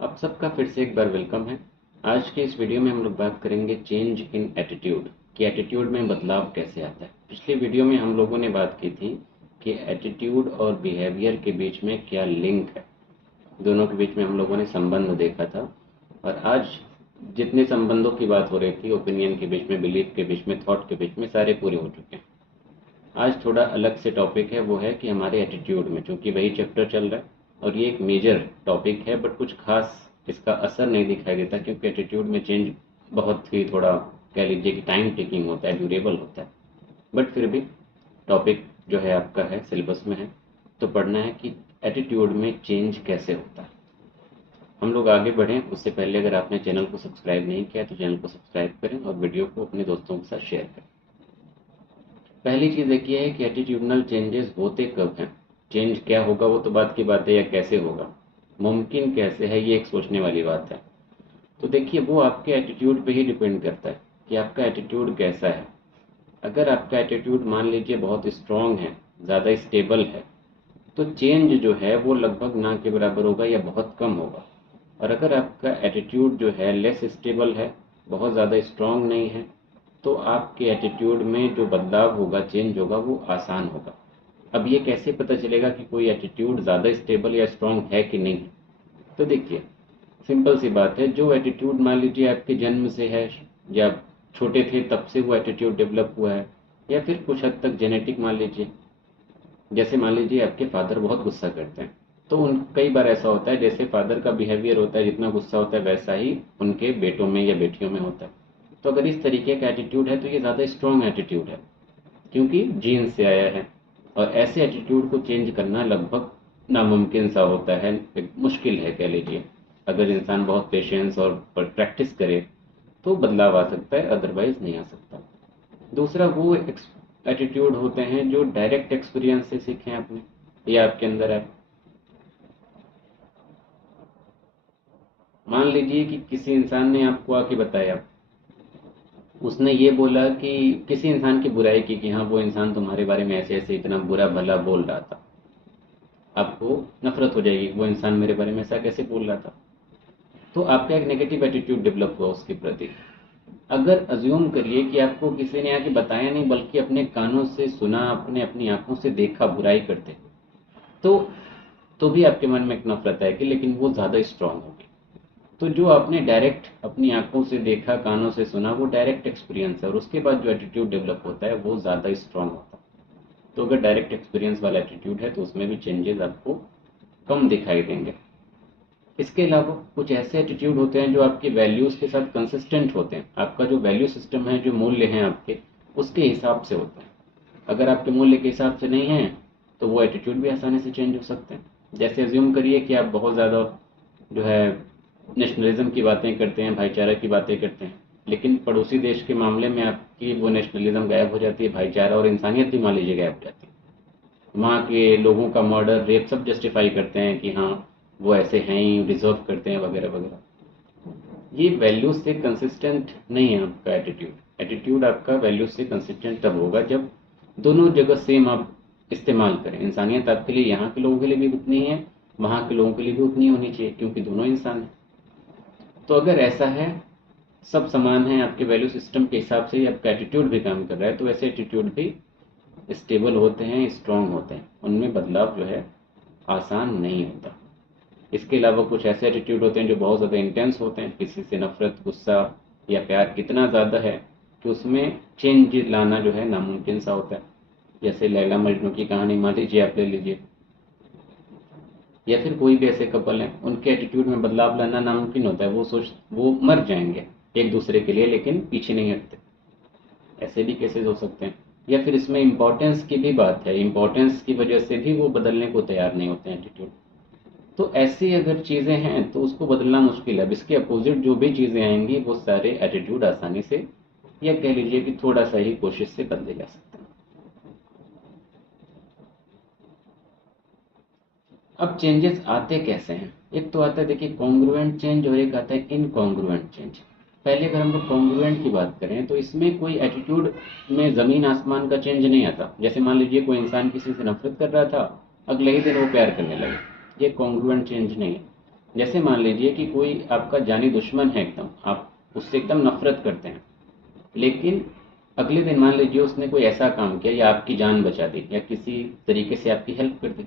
आप सबका फिर से एक बार वेलकम है। आज के इस वीडियो में हम लोग बात करेंगे चेंज इन एटीट्यूड कि एटीट्यूड में बदलाव कैसे आता है। पिछले वीडियो में हम लोगों ने बात की थी कि एटीट्यूड और बिहेवियर के बीच में क्या लिंक है, दोनों के बीच में हम लोगों ने संबंध देखा था। और आज जितने संबंधों की बात हो रही थी, ओपिनियन के बीच में, बिलीफ के बीच में, थॉट के बीच में, सारे पूरे हो चुके हैं। आज थोड़ा अलग से टॉपिक है, वो है कि हमारे एटीट्यूड में, चूंकि वही चैप्टर चल रहा है और ये एक मेजर टॉपिक है, बट कुछ खास इसका असर नहीं दिखाई देता क्योंकि एटीट्यूड में चेंज बहुत ही थोड़ा कह लीजिए कि टाइम टेकिंग होता है, ड्यूरेबल होता है। बट फिर भी टॉपिक जो है आपका है, सिलेबस में है, तो पढ़ना है कि एटीट्यूड में चेंज कैसे होता है। हम लोग आगे बढ़ें उससे पहले अगर आपने चैनल को सब्सक्राइब नहीं किया तो चैनल को सब्सक्राइब करें और वीडियो को अपने दोस्तों के साथ शेयर करें। पहली चीज़ एक ये है कि एटीट्यूडनल चेंजेस होते कब हैं। चेंज क्या होगा वो तो बात की बात है, या कैसे होगा, मुमकिन कैसे है, ये एक सोचने वाली बात है। तो देखिए, वो आपके एटीट्यूड पे ही डिपेंड करता है कि आपका एटीट्यूड कैसा है। अगर आपका एटीट्यूड मान लीजिए बहुत स्ट्रांग है, ज़्यादा स्टेबल है, तो चेंज जो है वो लगभग ना के बराबर होगा या बहुत कम होगा। और अगर आपका एटीट्यूड जो है लेस स्टेबल है, बहुत ज़्यादा स्ट्रांग नहीं है, तो आपके एटीट्यूड में जो बदलाव होगा, चेंज होगा, वो आसान होगा। अब ये कैसे पता चलेगा कि कोई एटीट्यूड ज़्यादा स्टेबल या स्ट्रांग है कि नहीं है? तो देखिए, सिंपल सी बात है, जो एटीट्यूड मान लीजिए आपके जन्म से है, या छोटे थे तब से वो एटीट्यूड डेवलप हुआ है, या फिर कुछ हद तक जेनेटिक मान लीजिए। जैसे मान लीजिए आपके फादर बहुत गुस्सा करते हैं, तो उन कई बार ऐसा होता है, जैसे फादर का बिहेवियर होता है, जितना गुस्सा होता है वैसा ही उनके बेटों में या बेटियों में होता है। तो अगर इस तरीके का एटीट्यूड है तो ये ज़्यादा स्ट्रॉन्ग एटीट्यूड है, क्योंकि जीन से आया है। और ऐसे एटीट्यूड को चेंज करना लगभग नामुमकिन सा होता है, एक मुश्किल है कह लीजिए। अगर इंसान बहुत पेशेंस और प्रैक्टिस करे तो बदलाव आ सकता है, अदरवाइज नहीं आ सकता। दूसरा वो एटीट्यूड होते हैं जो डायरेक्ट एक्सपीरियंस से सीखे हैं आपने, या आपके अंदर है। मान लीजिए कि किसी इंसान ने आपको आके बताया, उसने ये बोला कि किसी इंसान की बुराई की कि हाँ वो इंसान तुम्हारे बारे में ऐसे ऐसे इतना बुरा भला बोल रहा था। आपको नफरत हो जाएगी, वो इंसान मेरे बारे में ऐसा कैसे बोल रहा था। तो आपका एक नेगेटिव एटीट्यूड डेवलप हुआ उसके प्रति। अगर अज्यूम करिए कि आपको किसी ने आके बताया नहीं, बल्कि अपने कानों से सुना, आपने अपनी आंखों से देखा बुराई करते, तो तो भी आपके मन में एक नफरत आएगी, लेकिन वो ज़्यादा स्ट्रांग होगी। तो जो आपने डायरेक्ट अपनी आंखों से देखा, कानों से सुना, वो डायरेक्ट एक्सपीरियंस है, और उसके बाद जो एटीट्यूड डेवलप होता है वो ज़्यादा स्ट्रांग होता है। तो अगर डायरेक्ट एक्सपीरियंस वाला एटीट्यूड है तो उसमें भी चेंजेस आपको कम दिखाई देंगे। इसके अलावा कुछ ऐसे एटीट्यूड होते हैं जो आपके वैल्यूज़ के साथ कंसिस्टेंट होते हैं। आपका जो वैल्यू सिस्टम है, जो मूल्य हैं आपके, उसके हिसाब से होते हैं। अगर आपके मूल्य के हिसाब से नहीं है तो वो एटीट्यूड भी आसानी से चेंज हो सकते हैं। जैसे अज्यूम करिए कि आप बहुत ज़्यादा जो है नेशनलिज्म की बातें करते हैं, भाईचारा की बातें करते हैं, लेकिन पड़ोसी देश के मामले में आपकी वो नेशनलिज्म गायब हो जाती है, भाईचारा और इंसानियत भी मान लीजिए गायब हो जाती है। वहाँ के लोगों का मर्डर, रेप सब जस्टिफाई करते हैं कि हाँ वो ऐसे हैं ही, डिजर्व करते हैं, वगैरह वगैरह। ये वैल्यूज से कंसिस्टेंट नहीं है आपका एटीट्यूड। एटीट्यूड आपका वैल्यूज से कंसिस्टेंट तब होगा जब दोनों जगह सेम आप इस्तेमाल करें। इंसानियत आपके लिए यहाँ के लोगों के लिए भी उतनी है, वहाँ के लोगों के लिए भी उतनी होनी चाहिए, क्योंकि दोनों इंसान हैं। तो अगर ऐसा है, सब समान है आपके वैल्यू सिस्टम के हिसाब से ही आपका एटीट्यूड भी काम कर रहा है, तो वैसे एटीट्यूड भी स्टेबल होते हैं, स्ट्रांग होते हैं, उनमें बदलाव जो है आसान नहीं होता। इसके अलावा कुछ ऐसे एटीट्यूड होते हैं जो बहुत ज़्यादा इंटेंस होते हैं, किसी से नफरत, गुस्सा या प्यार इतना ज़्यादा है कि उसमें चेंज लाना जो है नामुमकिन सा होता है। जैसे लैला मजनू की कहानी मान लीजिए, आप ले लीजिए, या फिर कोई भी ऐसे कपल हैं, उनके एटीट्यूड में बदलाव लाना नामुमकिन होता है। वो मर जाएंगे एक दूसरे के लिए, लेकिन पीछे नहीं हटते। ऐसे भी केसेस हो सकते हैं। या फिर इसमें इम्पोर्टेंस की भी बात है, इम्पोर्टेंस की वजह से भी वो बदलने को तैयार नहीं होते हैं एटीट्यूड। तो ऐसी अगर चीज़ें हैं तो उसको बदलना मुश्किल है। अब इसके अपोजिट जो भी चीज़ें आएंगी वो सारे एटीट्यूड आसानी से, या कह लीजिए कि थोड़ा सा ही कोशिश से बदले जा सकते हैं। अब चेंजेस आते कैसे हैं? एक तो आता है देखिए कॉन्ग्रुएंट चेंज, और एक आता है इनकॉन्ग्रुएंट चेंज। पहले अगर हम लोग कॉन्ग्रुएंट की बात करें तो इसमें कोई एटीट्यूड में ज़मीन आसमान का चेंज नहीं आता। जैसे मान लीजिए कोई इंसान किसी से नफरत कर रहा था, अगले ही दिन वो प्यार करने लगे, ये कॉन्ग्रुएंट चेंज नहीं है। जैसे मान लीजिए कि कोई आपका जानी दुश्मन है एकदम, आप उससे एकदम नफरत करते हैं, लेकिन अगले दिन मान लीजिए उसने कोई ऐसा काम किया या आपकी जान बचा दी या किसी तरीके से आपकी हेल्प कर दी,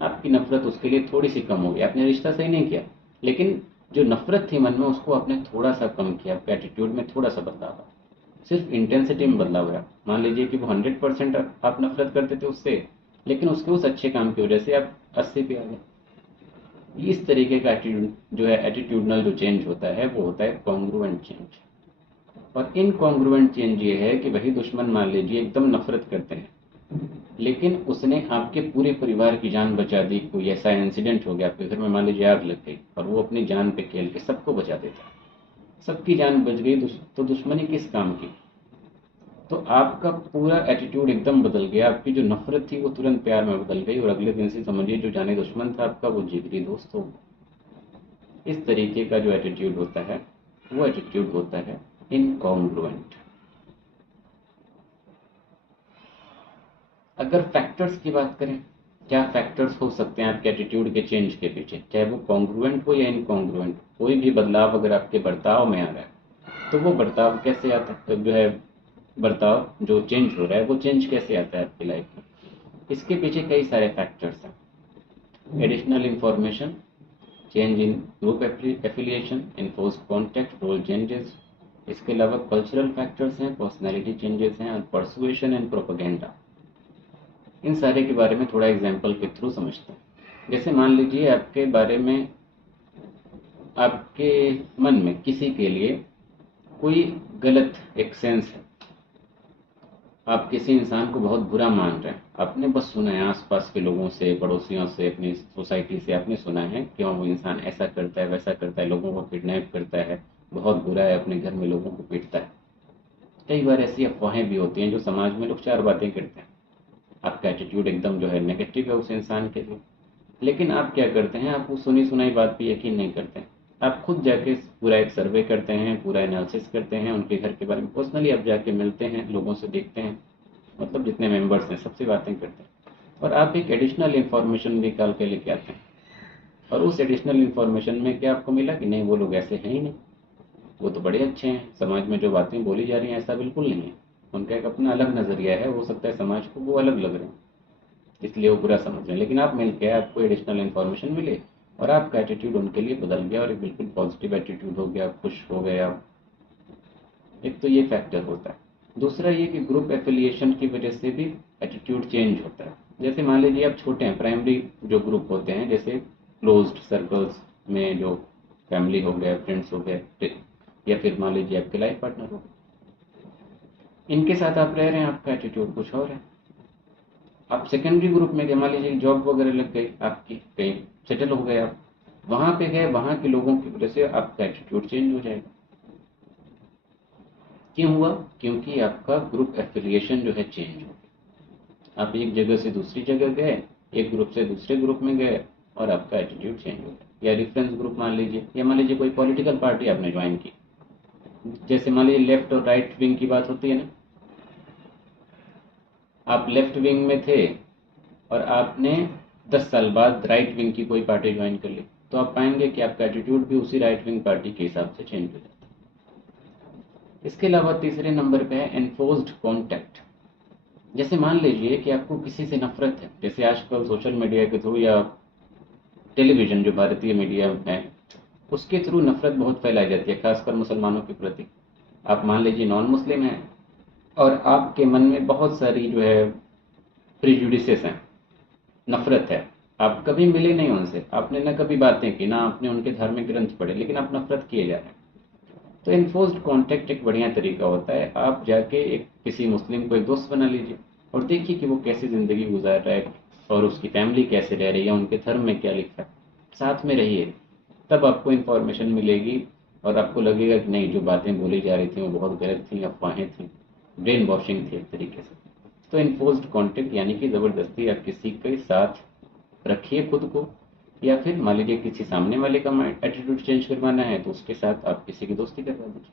आपकी नफरत उसके लिए थोड़ी सी कम हो गई। आपने रिश्ता सही नहीं किया, लेकिन जो नफरत थी मन में उसको आपने थोड़ा सा कम किया, आपके एटीट्यूड में थोड़ा सा बदलाव आया, सिर्फ इंटेंसिटी में बदलाव हुआ। मान लीजिए कि वो 100% आप नफरत करते थे उससे, लेकिन उसके उस अच्छे काम की वजह से आप 80 पे आ गए। इस तरीके का एटीट्यूड जो है, एटीट्यूडनल जो चेंज होता है वो होता है कॉन्ग्रुएंट चेंज। और इनकॉन्ग्रुएंट चेंज ये है कि वही दुश्मन मान लीजिए एकदम नफरत करते हैं, लेकिन उसने आपके पूरे परिवार की जान बचा दी। कोई ऐसा इंसिडेंट हो गया आपके घर में, मान लीजिए आग लग गई और वो अपनी जान पे खेल के सबको बचा देता, सबकी जान बच गई, तो दुश्मनी किस काम की। तो आपका पूरा एटीट्यूड एकदम बदल गया, आपकी जो नफरत थी वो तुरंत प्यार में बदल गई और अगले दिन से समझिए जो जाने दुश्मन था आपका वो जिगरी दोस्त हो गया। इस तरीके का जो एटीट्यूड होता है वो एटीट्यूड होता है इनकॉन्ग्रुएंट। अगर फैक्टर्स की बात करें, क्या फैक्टर्स हो सकते हैं आपके एटीट्यूड के चेंज के पीछे, चाहे वो कॉन्ग्रुएंट हो या इनकॉन्ग्रुएंट, कोई भी बदलाव अगर आपके बर्ताव में आ रहा है तो वो बर्ताव कैसे आता है, तो जो है बर्ताव जो चेंज हो रहा है वो चेंज कैसे आता है आपकी लाइफ में। इसके पीछे कई सारे फैक्टर्स हैं। Additional information, change in group affiliation, enforced contact, role changes. इसके अलावा कल्चरल फैक्टर्स हैं, पर्सनैलिटी चेंजेस हैं और परसुएशन एंड प्रोपेगेंडा। इन सारे के बारे में थोड़ा एग्जाम्पल के थ्रू समझते हैं। जैसे मान लीजिए आपके बारे में, आपके मन में किसी के लिए कोई गलत एक सेंस है, आप किसी इंसान को बहुत बुरा मान रहे हैं, आपने बस सुना है आसपास के लोगों से, पड़ोसियों से, अपनी सोसाइटी से आपने सुना है कि वो इंसान ऐसा करता है, वैसा करता है, लोगों को किडनैप करता है, बहुत बुरा है, अपने घर में लोगों को पीटता है। कई बार ऐसी अफवाहें भी होती हैं जो समाज में लोग चार बातें करते हैं। आपका एटीट्यूड एकदम जो है नेगेटिव है उस इंसान के लिए, लेकिन आप क्या करते हैं, आप वो सुनी सुनाई बात पे यकीन नहीं करते हैं। आप खुद जाके पूरा एक सर्वे करते हैं, पूरा एनालिसिस करते हैं, उनके घर के बारे में पर्सनली आप जाके मिलते हैं, लोगों से देखते हैं, मतलब जितने मेंबर्स हैं सबसे बातें करते हैं, और आप एक एडिशनल इन्फॉर्मेशन निकाल के लेके आते हैं। और उस एडिशनल इन्फॉर्मेशन में क्या आपको मिला कि नहीं वो लोग ऐसे हैं ही नहीं, वो तो बड़े अच्छे हैं, समाज में जो बातें बोली जा रही हैं ऐसा बिल्कुल नहीं है, उनका एक अपना अलग नज़रिया है, हो सकता है समाज को वो अलग लग रहे हैं इसलिए वो बुरा समझ रहे हैं। लेकिन आप मिल के आपको एडिशनल इन्फॉर्मेशन मिले और आपका एटीट्यूड उनके लिए बदल गया और एक बिल्कुल पॉजिटिव एटीट्यूड हो गया, खुश हो गए आप। एक तो ये फैक्टर होता है। दूसरा ये कि ग्रुप एफिलिएशन की वजह से भी एटीट्यूड चेंज होता है। जैसे मान लीजिए आप छोटे हैं, प्राइमरी जो ग्रुप होते हैं, जैसे क्लोज्ड सर्कल्स में जो फैमिली हो गया, फ्रेंड्स हो गए, या फिर मान लीजिए आपके लाइफ पार्टनर हो, इनके साथ आप रह रहे हैं, आपका एटीट्यूड कुछ और है। आप सेकेंडरी ग्रुप में गए, मान लीजिए जॉब वगैरह लग गई आपकी, कहीं सेटल हो गए आप, वहां पे गए, वहां के लोगों की वजह से आपका एटीट्यूड चेंज हो जाएगा। क्यों हुआ? क्योंकि आपका ग्रुप एफिलिएशन जो है चेंज हो गया। आप एक जगह से दूसरी जगह गए, एक ग्रुप से दूसरे ग्रुप में गए और आपका एटीट्यूड चेंज हो गया। या रेफरेंस ग्रुप मान लीजिए, या मान लीजिए कोई पॉलिटिकल पार्टी आपने ज्वाइन की, जैसे मान लीजिए लेफ्ट और राइट विंग की बात होती है ना, आप लेफ्ट विंग में थे और आपने 10 साल बाद राइट विंग की कोई पार्टी ज्वाइन कर ली, तो आप पाएंगे कि आपका एटीट्यूड भी उसी राइट विंग पार्टी के हिसाब से चेंज हो जाता है। इसके अलावा तीसरे नंबर पे है एनफोर्स्ड कॉन्टैक्ट। जैसे मान लीजिए कि आपको किसी से नफरत है, जैसे आजकल सोशल मीडिया के थ्रू या टेलीविजन जो भारतीय मीडिया है उसके थ्रू नफरत बहुत फैलाई जाती है, खासकर मुसलमानों के प्रति। आप मान लीजिए नॉन मुस्लिम हैं और आपके मन में बहुत सारी जो है प्रिजुडिसेस हैं, नफरत है, आप कभी मिले नहीं उनसे, आपने ना कभी बातें की, ना आपने उनके धार्मिक ग्रंथ पढ़े, लेकिन आप नफरत किए जा रहे हैं। तो इन्फोर्स्ड कॉन्टैक्ट एक बढ़िया तरीका होता है। आप जाके एक किसी मुस्लिम को एक दोस्त बना लीजिए और देखिए कि वो कैसी ज़िंदगी गुजार रहा है और उसकी फैमिली कैसे रह रही है, उनके धर्म में क्या लिखा है, साथ में रहिए, तब आपको इन्फॉर्मेशन मिलेगी और आपको लगेगा कि नहीं जो बातें बोली जा रही थी वो बहुत गलत थी, अफवाहें थी, ब्रेन वॉशिंग थी एक तरीके से। तो इन्फोर्स्ड कॉन्टैक्ट यानी कि ज़बरदस्ती आप किसी के साथ रखिए खुद को, या फिर मान लीजिए किसी सामने वाले का एटीट्यूड चेंज करवाना है तो उसके साथ आप किसी की दोस्ती करवा दीजिए।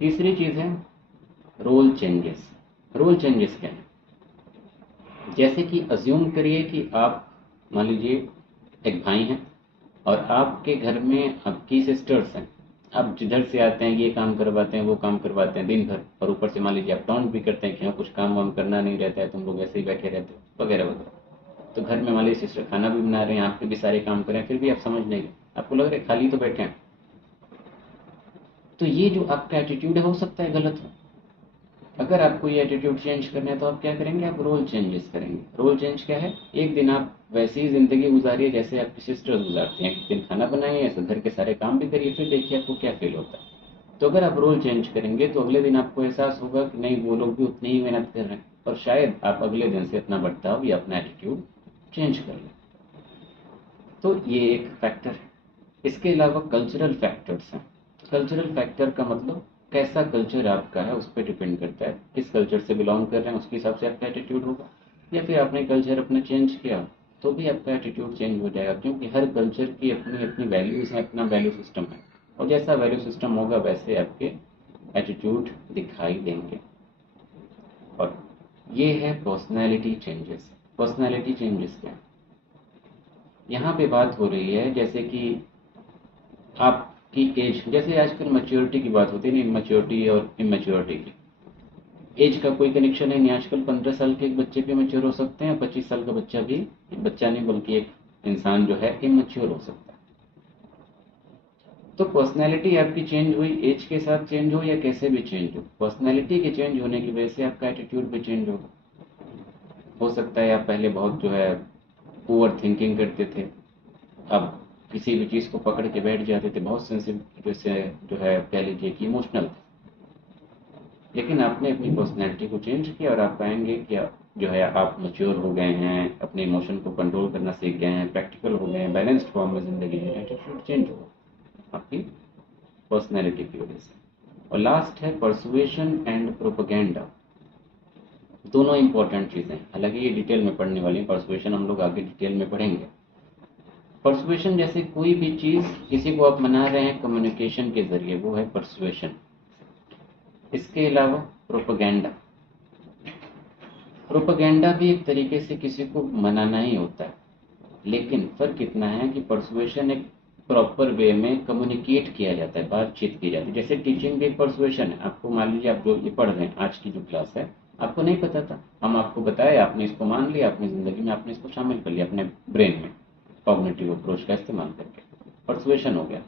तीसरी चीज़ है रोल चेंजेस। रोल चेंजेस क्या है? जैसे कि अज्यूम करिए कि आप मान लीजिए एक भाई हैं और आपके घर में आपकी सिस्टर्स हैं। आप जिधर से आते हैं ये काम करवाते हैं वो काम करवाते हैं दिन भर, और ऊपर से मान लीजिए आप टॉन्ट भी करते हैं कि हाँ कुछ काम वाम करना नहीं रहता है, तुम लोग ऐसे ही बैठे रहते हो वगैरह वगैरह। तो घर में मान लीजिए सिस्टर खाना भी बना रहे हैं, आपके भी सारे काम कर रहे हैं, फिर भी आप समझ नहीं रहे, आपको लग रहा है खाली तो बैठे हैं। तो ये जो आपका एटीट्यूड है हो सकता है गलत हो। अगर आपको ये एटीट्यूड चेंज करना है तो आप क्या करेंगे, आप रोल चेंजेस करेंगे। रोल चेंज क्या है, एक दिन आप वैसी ही जिंदगी गुजारिए जैसे आपकी सिस्टर्स गुजारती हैं, एक दिन खाना बनाइए, ऐसे घर के सारे काम भी करिए, फिर देखिए आपको क्या फील होता है। तो अगर आप रोल चेंज करेंगे तो अगले दिन आपको एहसास होगा कि नहीं वो लोग भी उतनी ही मेहनत कर रहे हैं, और शायद आप अगले दिन से अपना बर्ताव या अपना एटीट्यूड चेंज कर लें। तो ये एक फैक्टर है। इसके अलावा कल्चरल फैक्टर्स हैं। कल्चरल फैक्टर का मतलब कैसा कल्चर आपका है उस पर डिपेंड करता है, किस कल्चर से बिलोंग कर रहे हैं उसके हिसाब से आपका एटीट्यूड होगा। या फिर आपने कल्चर अपना चेंज किया तो भी आपका एटीट्यूड चेंज हो जाएगा, क्योंकि हर कल्चर की अपनी अपनी वैल्यूज़ हैं, अपना वैल्यू सिस्टम है, और जैसा वैल्यू सिस्टम होगा वैसे आपके एटीट्यूड दिखाई देंगे। और ये है पर्सनैलिटी चेंजेस। पर्सनैलिटी चेंजेस क्या है, यहाँ पे बात हो रही है जैसे कि आपकी एज, जैसे आजकल मैच्योरिटी की बात होती है ना, मैच्योरिटी और इमेच्योरिटी की। एज का कोई कनेक्शन है नहीं, आजकल 15 साल के एक बच्चे भी मैच्योर हो सकते हैं, 25 साल का बच्चा भी, बच्चा नहीं बल्कि एक इंसान जो है इमेच्योर हो सकता है। तो पर्सनैलिटी आपकी चेंज हुई, एज के साथ चेंज हो या कैसे भी चेंज हो, पर्सनैलिटी के चेंज होने की वजह से आपका एटीट्यूड भी चेंज होगा। हो सकता है आप पहले बहुत जो है ओवर थिंकिंग करते थे, अब किसी भी चीज़ को पकड़ के बैठ जाते थे, बहुत सेंसिटिव से जो है कह लीजिए कि इमोशनल थे। लेकिन आपने अपनी पर्सनैलिटी को चेंज किया और आप पाएंगे कि जो है आप मैच्योर हो गए हैं, अपने इमोशन को कंट्रोल करना सीख गए हैं, प्रैक्टिकल हो गए हैं, बैलेंस्ड फॉर्म में ज़िंदगी में एटीट्यूड चेंज हुआ आपकी पर्सनैलिटी की वजह से। और लास्ट है परसुएशन एंड प्रोपेगेंडा। दोनों इंपॉर्टेंट चीज़ें हैं, हालांकि ये डिटेल में पढ़ने वाली है, परसुएशन हम लोग आगे डिटेल में पढ़ेंगे। परसुएशन जैसे कोई भी चीज़ किसी को आप मना रहे हैं कम्युनिकेशन के ज़रिए, वो है परसुएशन। इसके अलावा प्रोपेगेंडा, प्रोपेगेंडा भी एक तरीके से किसी को मनाना ही होता है, लेकिन फ़र्क इतना है कि परसुएशन एक प्रॉपर वे में कम्युनिकेट किया जाता है, बातचीत की जाती है। जैसे टीचिंग भी एक परसुएशन है। आपको मान लीजिए आप जो ये पढ़ रहे हैं, आज की जो क्लास है, आपको नहीं पता था, हम आपको बताए, आपने इसको मान लिया, अपनी ज़िंदगी में आपने इसको शामिल कर लिया अपने ब्रेन में, कॉग्निटिव अप्रोच का इस्तेमाल करके, परसुएशन हो गया।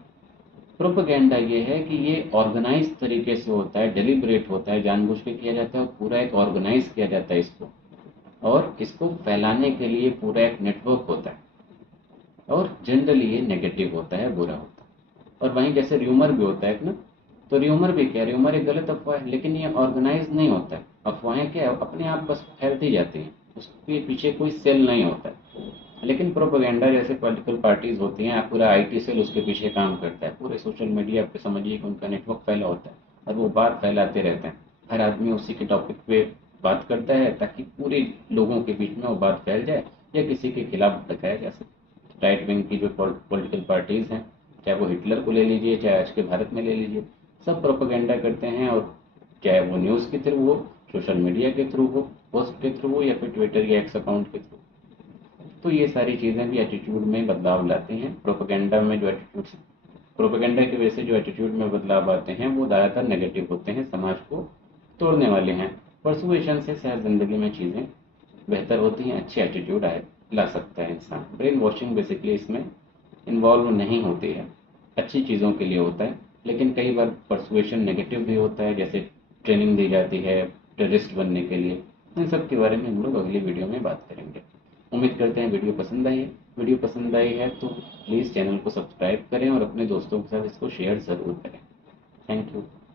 प्रोपेगेंडा ये है कि ये ऑर्गेनाइज तरीके से होता है, डेलिब्रेट होता है, जानबूझ के किया जाता है, और पूरा एक ऑर्गेनाइज किया जाता है इसको, और इसको फैलाने के लिए पूरा एक नेटवर्क होता है, और जनरली ये नेगेटिव होता है, बुरा होता है। और वहीं जैसे र्यूमर भी होता है ना, तो र्यूमर भी क्या, र्यूमर एक गलत अफवाह है, लेकिन ये ऑर्गेनाइज नहीं होता है। अफवाहें क्या अपने आप बस फैलती जाती हैं, उसके पीछे कोई सेल नहीं होता है। लेकिन प्रोपेगेंडा जैसे पॉलिटिकल पार्टीज होती हैं, पूरा आईटी सेल उसके पीछे काम करता है, पूरे सोशल मीडिया पे समझिए कि उनका नेटवर्क फैला होता है, और वो बात फैलाते रहते हैं। हर आदमी उसी के टॉपिक पे बात करता है ताकि पूरे लोगों के बीच में वो बात फैल जाए या किसी के खिलाफ भड़काया जा सके। राइट विंग की जो पॉलिटिकल पार्टीज हैं, चाहे वो हिटलर को ले लीजिए, चाहे आज के भारत में ले लीजिए, सब प्रोपेगेंडा करते हैं, और चाहे वो न्यूज़ के थ्रू हो, सोशल मीडिया के थ्रू हो, पोस्ट के थ्रू हो, या फिर ट्विटर या एक्स अकाउंट के थ्रू। तो ये सारी चीज़ें भी एटीट्यूड में बदलाव लाती हैं। प्रोपेगेंडा में जो एटीट्यूड, प्रोपेगेंडा की वजह से जो एटीट्यूड में बदलाव आते हैं वो ज़्यादातर नेगेटिव होते हैं, समाज को तोड़ने वाले हैं। परसुएशन से शायद ज़िंदगी में चीज़ें बेहतर होती हैं, अच्छे एटीट्यूड आए ला सकता है इंसान। ब्रेन वॉशिंग बेसिकली इसमें इन्वॉल्व नहीं होती है, अच्छी चीज़ों के लिए होता है, लेकिन कई बार परसुएशन नेगेटिव भी होता है, जैसे ट्रेनिंग दी जाती है टेररिस्ट बनने के लिए। इन सब के बारे में हम लोग अगली वीडियो में बात करेंगे। उम्मीद करते हैं वीडियो पसंद आई है। वीडियो पसंद आई है तो प्लीज़ चैनल को सब्सक्राइब करें और अपने दोस्तों के साथ इसको शेयर ज़रूर करें। Thank you.